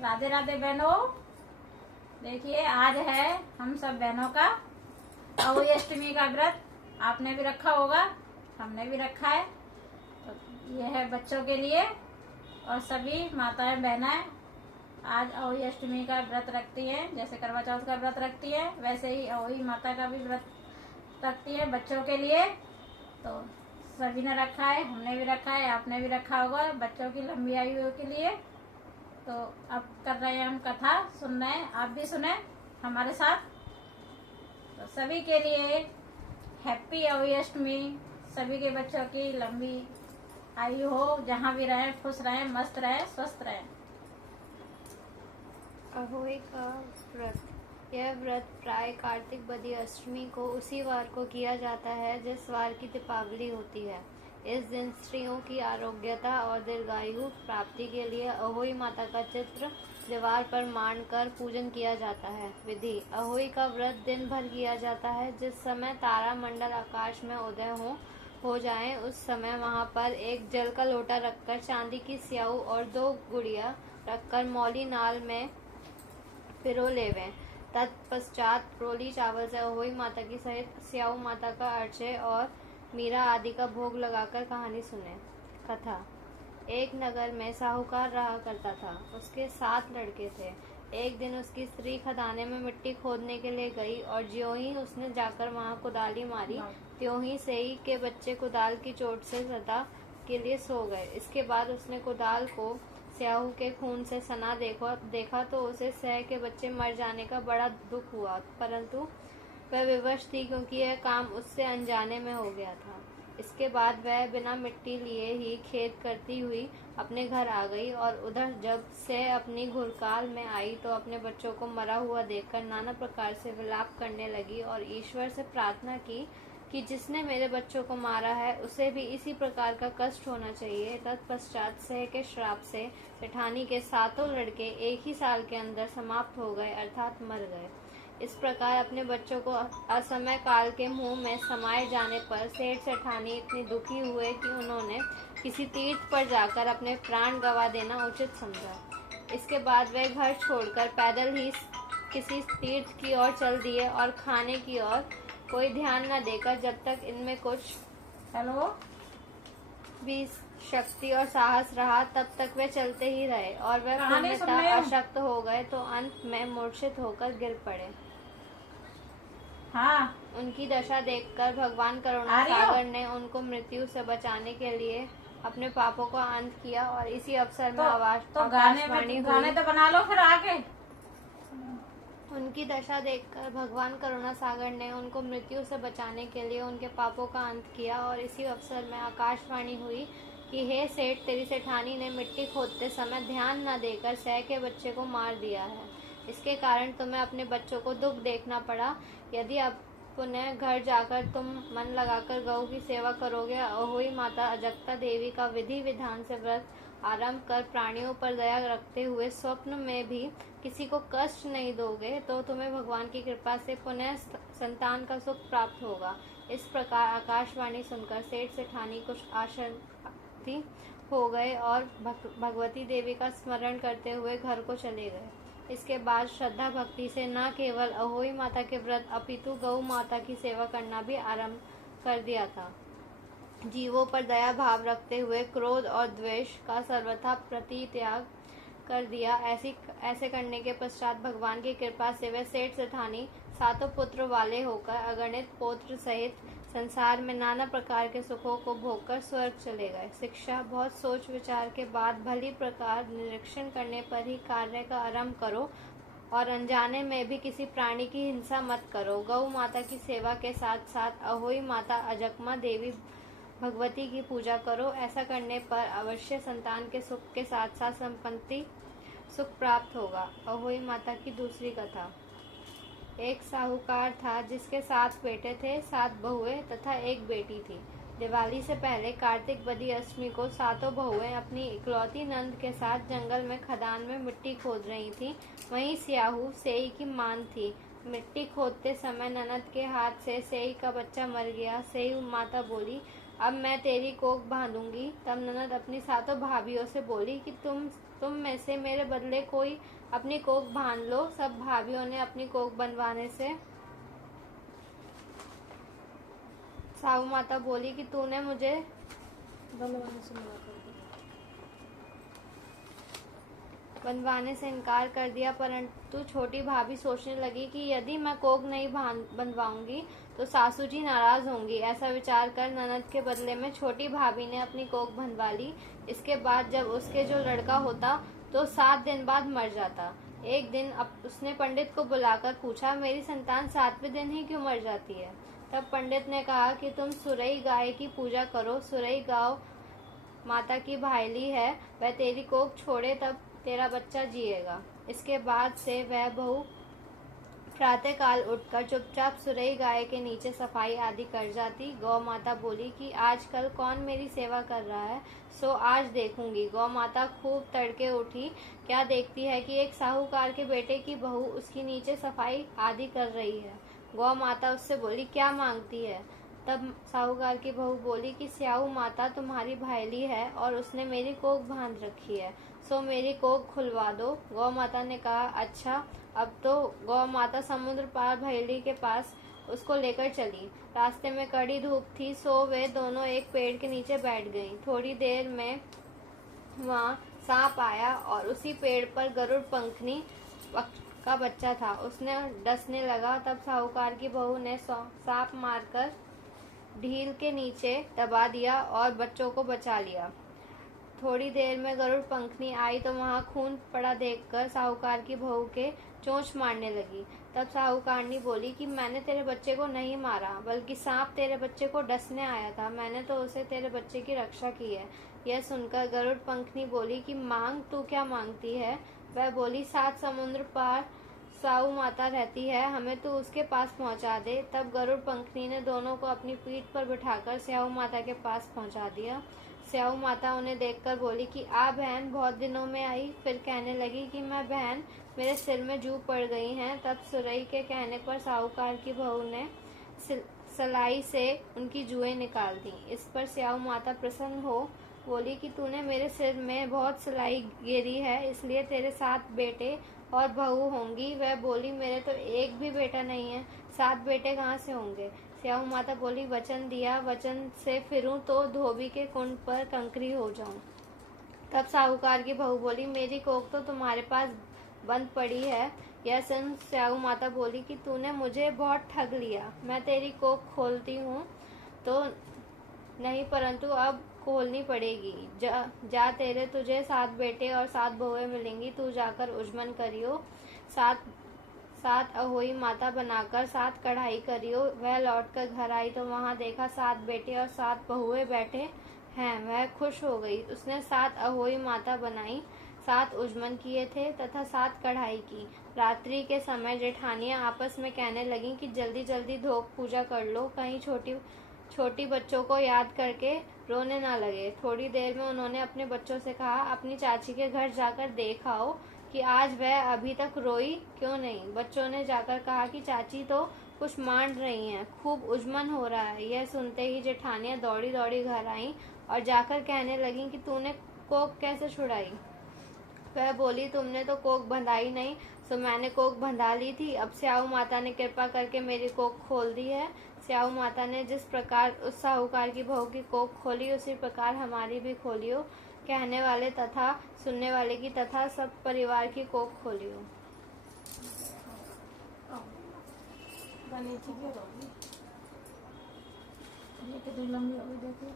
राधे राधे बहनों। देखिए आज है हम सब बहनों का अहोई अष्टमी का व्रत। आपने भी रखा होगा, हमने भी रखा है। तो ये है बच्चों के लिए और सभी माताएं बहनाएं आज अहोई अष्टमी का व्रत रखती हैं। जैसे करवा चौथ का व्रत रखती है वैसे ही अहोई माता का भी व्रत रखती है बच्चों के लिए। तो सभी ने रखा है, हमने भी रखा है, आपने भी रखा होगा बच्चों की लंबी आयु के लिए। तो अब कर रहे हैं हम कथा, सुन रहे हैं, आप भी सुने हमारे साथ। तो सभी के लिए हैप्पी अहोई अष्टमी। सभी के बच्चों की लंबी आयु हो, जहाँ भी रहें खुश रहें, मस्त रहें, स्वस्थ रहें। अहोई का व्रत। यह व्रत प्राय कार्तिक बदी अष्टमी को उसी वार को किया जाता है जिस वार की दीपावली होती है। इस दिन स्त्रियों की आरोग्यता और दीर्घायु प्राप्ति के लिए अहोई माता का चित्र दीवार पर मांडकर पूजन किया जाता है। विधि। अहोई का व्रत दिन भर किया जाता है। जिस समय तारा मंडल आकाश में उदय हो जाए उस समय वहां पर एक जल का लोटा रखकर चांदी की स्याऊ और 2 गुड़िया रखकर मौली नाल में पिरो लेवें। तत्पश्चात प्रोली चावल से अहोई माता की सहित स्याऊ माता का अर्चे और मीरा आदि का भोग लगाकर कहानी सुने। कथा। एक नगर में साहूकार रहा करता था। उसके 7 लड़के थे। एक दिन उसकी स्त्री खदाने में मिट्टी खोदने के लिए गई और ज्यों ही उसने जाकर वहां कुदाली मारी त्यों ही सेई के बच्चे कुदाल की चोट से सदा के लिए सो गए। इसके बाद उसने कुदाल को स्याहू के खून से सना देखा तो उसे सह के बच्चे मर जाने का बड़ा दुख हुआ, परंतु वह विवश थी क्योंकि यह काम उससे अनजाने में हो गया था। इसके बाद वह बिना मिट्टी लिए ही खेद करती हुई अपने घर आ गई और उधर जब से अपनी घुरकाल में आई तो अपने बच्चों को मरा हुआ देखकर नाना प्रकार से विलाप करने लगी और ईश्वर से प्रार्थना की कि जिसने मेरे बच्चों को मारा है उसे भी इसी प्रकार का कष्ट होना चाहिए। तत्पश्चात सह के श्राप से सेठानी के 7 लड़के एक ही साल के अंदर समाप्त हो गए, अर्थात मर गए। इस प्रकार अपने बच्चों को असमय काल के मुंह में समाये जाने पर सेठ सेठानी इतनी दुखी हुए कि उन्होंने किसी तीर्थ पर जाकर अपने प्राण गंवा देना उचित समझा। इसके बाद वे घर छोड़कर पैदल ही किसी तीर्थ की ओर चल दिए और खाने की ओर कोई ध्यान न देकर जब तक इनमें कुछ भी शक्ति और साहस रहा तब तक वे चलते ही रहे और वे पूर्णतः अशक्त हो गए तो अंत में मूर्छित होकर गिर पड़े। हाँ। उनकी दशा देखकर भगवान करुणा सागर ने उनको मृत्यु से बचाने के लिए अपने पापों का अंत किया और इसी अवसर में गाने तो बना लो फिर आगे। उनकी दशा देखकर भगवान करुणा सागर ने उनको मृत्यु से बचाने के लिए उनके पापों का अंत किया और इसी अवसर में आकाशवाणी हुई कि हे सेठ, तेरी सेठानी ने मिट्टी खोदते समय ध्यान न देकर सह के बच्चे को मार दिया है। इसके कारण तुम्हें अपने बच्चों को दुख देखना पड़ा। यदि अब पुनः घर जाकर तुम मन लगाकर गौ की सेवा करोगे, अहोई माता अजक्ता देवी का विधि विधान से व्रत आरंभ कर प्राणियों पर दया रखते हुए स्वप्न में भी किसी को कष्ट नहीं दोगे तो तुम्हें भगवान की कृपा से पुनः संतान का सुख प्राप्त होगा। इस प्रकार आकाशवाणी सुनकर सेठ सेठानी कुछ आश्चर्यचकित हो गए और भगवती देवी का स्मरण करते हुए घर को चले गए। इसके बाद श्रद्धा भक्ति से न केवल अहोई माता के व्रत अपितु गौ माता की सेवा करना भी आरंभ कर दिया था। जीवों पर दया भाव रखते हुए क्रोध और द्वेष का सर्वथा परित्याग कर दिया। ऐसे करने के पश्चात भगवान की कृपा से वे सेठ सेठानी 7 पुत्र वाले होकर अगणित पौत्र सहित संसार में नाना प्रकार के सुखों को भोगकर स्वर्ग चले गए। शिक्षा। बहुत सोच विचार के बाद भली प्रकार निरीक्षण करने पर ही कार्य का आरंभ करो और अनजाने में भी किसी प्राणी की हिंसा मत करो। गौ माता की सेवा के साथ साथ अहोई माता अजक्मा देवी भगवती की पूजा करो। ऐसा करने पर अवश्य संतान के सुख के साथ साथ संपत्ति सुख प्राप्त होगा। अहोई माता की दूसरी कथा। एक साहूकार था जिसके 7 बेटे थे, 7 बहुएं तथा 1 बेटी थी। दिवाली से पहले कार्तिक बदी अष्टमी को 7 बहुएं अपनी इकलौती नंद के साथ जंगल में खदान में मिट्टी खोद रही थीं। वहीं स्याहू सेई की मान थी। मिट्टी खोदते समय ननद के हाथ से सेई का बच्चा मर गया। सेई माता बोली, अब मैं तेरी कोख बांधूंगी। तब ननद अपनी सातों भाभियों से बोली कि तुम में से मेरे बदले कोई अपनी कोख बांध लो। सब भाभियों ने अपनी कोख बनवाने से साहू माता बोली कि तूने मुझे बनवाने से इनकार कर दिया। परंतु छोटी भाभी सोचने लगी कि यदि मैं कोख नहीं बनवाऊंगी तो सासू जी नाराज होंगी। ऐसा विचार कर ननद के बदले में छोटी भाभी ने अपनी कोख बनवा ली। इसके बाद जब उसके जो लड़का होता तो 7 दिन बाद मर जाता। एक दिन उसने पंडित को बुलाकर पूछा, मेरी संतान 7वें दिन ही क्यों मर जाती है? तब पंडित ने कहा कि तुम सुरई गाय की पूजा करो। सुरई गाय माता की भाईली है, वह तेरी कोख छोड़े तब तेरा बच्चा जिएगा। इसके बाद से वह बहू प्रातः काल उठकर चुपचाप सुरई गाय के नीचे सफाई आदि कर जाती। गौ माता बोली कि आजकल कौन मेरी सेवा कर रहा है, सो आज देखूंगी। गौ माता खूब तड़के उठी। क्या देखती है कि एक साहूकार के बेटे की बहू उसकी नीचे सफाई आदि कर रही है। गौ माता उससे बोली, क्या मांगती है? तब साहूकार की बहू बोली कि स्याऊ माता तुम्हारी भाईली है और उसने मेरी कोख बांध रखी है, सो मेरी कोख खुलवा दो। गौ माता ने कहा, अच्छा। अब तो गौ माता समुद्र पार भाईली के पास उसको लेकर चली। रास्ते में कड़ी धूप थी, सो वे दोनों एक पेड़ के नीचे बैठ गईं। थोड़ी देर में वहाँ सांप आया और उसी पेड़ पर गरुड़ पंखनी का बच्चा था। उसने डसने लगा। तब साहूकार की बहू ने सांप मारकर ढील के नीचे दबा दिया और बच्चों को बचा लिया। थोड़ी देर में गरुड़ पंखनी आई तो वहां खून पड़ा देखकर साहूकार की बहू के चोंच मारने लगी। तब साहूकारनी बोली कि मैंने तेरे बच्चे को नहीं मारा, बल्कि सांप तेरे बच्चे को डसने आया था। मैंने तो उसे तेरे बच्चे की रक्षा की है। यह सुनकर गरुड़ पंखनी बोली कि मांग, तू क्या मांगती है? वह बोली, 7 समुद्र पार साहू माता रहती है, हमें तू उसके पास पहुंचा दे। तब गरुड़ पंखनी ने दोनों को अपनी पीठ पर बिठाकर स्याऊ माता के पास पहुंचा दिया। स्याऊ माता उन्हें देखकर बोली कि आ बहन, बहुत दिनों में आई। फिर कहने लगी कि मैं बहन, मेरे सिर में जू पड़ गई हैं। तब सुरई के कहने पर साहूकार की बहू ने सलाई से उनकी जुएं निकाल दी। इस पर स्याऊ माता प्रसन्न हो बोली कि तूने मेरे सिर में बहुत सलाई गिरी है, इसलिए तेरे 7 बेटे और बहू होंगी। वह बोली, मेरे तो एक भी बेटा नहीं है, 7 बेटे कहाँ से होंगे? स्याऊ माता बोली, वचन दिया, वचन से फिरूं तो धोबी के कुंड पर कंकरी हो जाऊं। तब साहूकार की बहू बोली, मेरी कोख तो तुम्हारे पास बंद पड़ी है। यह सुन स्याऊ माता बोली कि तूने मुझे बहुत ठग लिया। मैं तेरी कोख खोलती हूँ तो नहीं, परंतु अब खोलनी पड़ेगी। जा तुझे 7 बेटे और 7 बहुएं मिलेंगी। तू जाकर उजमन करियो, 7 अहोई माता बनाकर 7 कढ़ाई करियो। वह लौटकर घर आई तो वहां देखा 7 बेटे और 7 बहुएं बैठे हैं। वह खुश हो गई। उसने 7 अहोई माता बनाई, 7 उजमन किए थे तथा 7 कढ़ाई की। रात्रि के समय जेठानियां आपस में कहने लगी कि जल्दी जल्दी धोक पूजा कर लो, कहीं छोटी बच्चों को याद करके रोने ना लगे। थोड़ी देर में उन्होंने अपने बच्चों से कहा, अपनी चाची के घर जाकर देख आओ कि आज वह अभी तक रोई क्यों नहीं। बच्चों ने जाकर कहा कि चाची तो कुछ मांड रही हैं, खूब उजमन हो रहा है। यह सुनते ही जेठानियां दौड़ी दौड़ी घर आईं और जाकर कहने लगी कि तूने कोख कैसे छुड़ाई? वह बोली, तुमने तो कोख बंधाई नहीं, सो मैंने कोख बंधा ली थी। अब स्याऊ माता ने कृपा करके मेरी कोख खोल दी है। स्याऊ माता ने जिस प्रकार उस साहूकार की बहू की कोख खोली, उसी प्रकार हमारी भी खोलियो। कहने वाले तथा सुनने वाले की तथा सब परिवार की कोख खोलियो। बनी ठीक है, ये कितनी लंबी हो गई देखो।